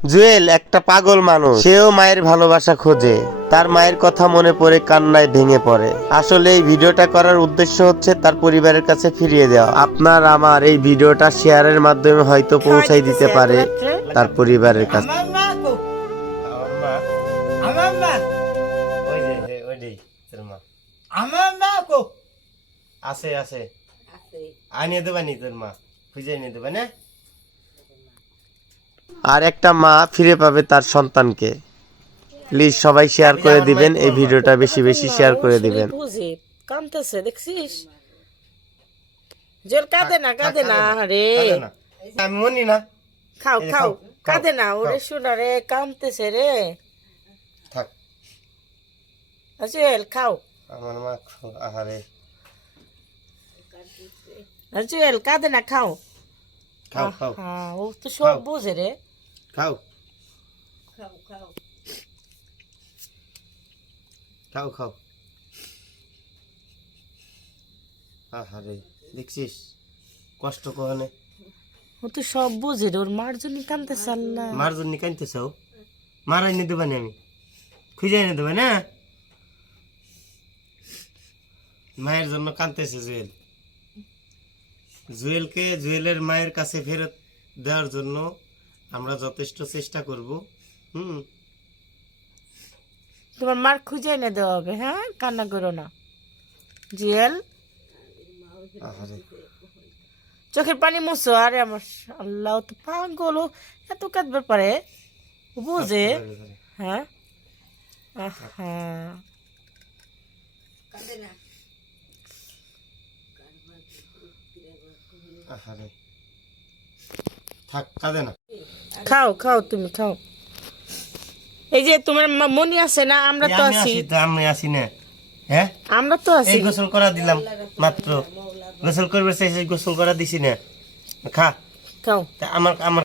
জুয়েল একটা পাগল মানুষ, সেও মায়ের ভালোবাসা খোঁজে। তার মায়ের কথা মনে পড়ে কান্নায় ভেঙে পড়ে। আসলে এই ভিডিওটা করার উদ্দেশ্য হচ্ছে তার পরিবারের কাছে ফিরিয়ে দেওয়া। আপনার আমার এই ভিডিওটা শেয়ারের মাধ্যমে হয়তো পৌঁছাই দিতে পারে তার পরিবারের কাছে। আমার মা কো আমার মা আমার মা কো আছে আছে আনিয়ে দেবানি তোর মা, খুঁজে এনে দেবে না। আর একটা মা ফিরে পাবে তার সন্তানকে। প্লিজ সবাই শেয়ার করে দিবেন, এই ভিডিওটা বেশি বেশি শেয়ার করে দিবেন। বুঝি কাঁদতেছে দেখছিস? জোর কাঁদে না রে। আমি মনি না, খাও এই যে খাও, খাও, কাঁদে না খাও। ওরে শোনা রে, কাঁদতেছে রে। থাক জুয়েল খাও, আমার মা। আহারে জুয়েল কাঁদে না, খাও। খাও খাও হ্যাঁ, ও তো সব বুঝে রে। খাও খাও খাও খাও খাও। আহারে দেখছিস কষ্ট কহনে। ও তো সব বুঝে রে, ওর মার জন্য কাঁদতেছে। আল্লাহ, মার জন্য কাঁদতেছ? মার এনে দেবানি, আমি খুঁজে এনে দেবে না। মায়ের জন্য কাঁদতেছে জুয়েল। জুয়েলকে জুয়েলের মায়ের কাছে ফেরত দেওয়ার জন্য আমরা যথেষ্ট চেষ্টা করব। তোমার মার খুঁজে এনে দেওয়া হবে। হ্যাঁ, কান্না করো না জুয়েল। আহারে চোখের পানি মুছো। আরে আমার আল্লাহ, ও তো পাগল, ও এত কাঁদবার পারে, ও বুঝে। হ্যাঁ হ্যাঁ, আহারে থাক, কাঁদে না। খাও খাও, তুমি খাও। এই যে তোমার মনি আছে না, আমরা তো আমি আছি। আসি তো, আমি আসি না। হ্যাঁ, আমরা তো আছি। এই গোসল করা দিলাম মাত্র। গোসল করবে চাইছে, গোসল করা দিছি না। খা খাও। তা আমার আমার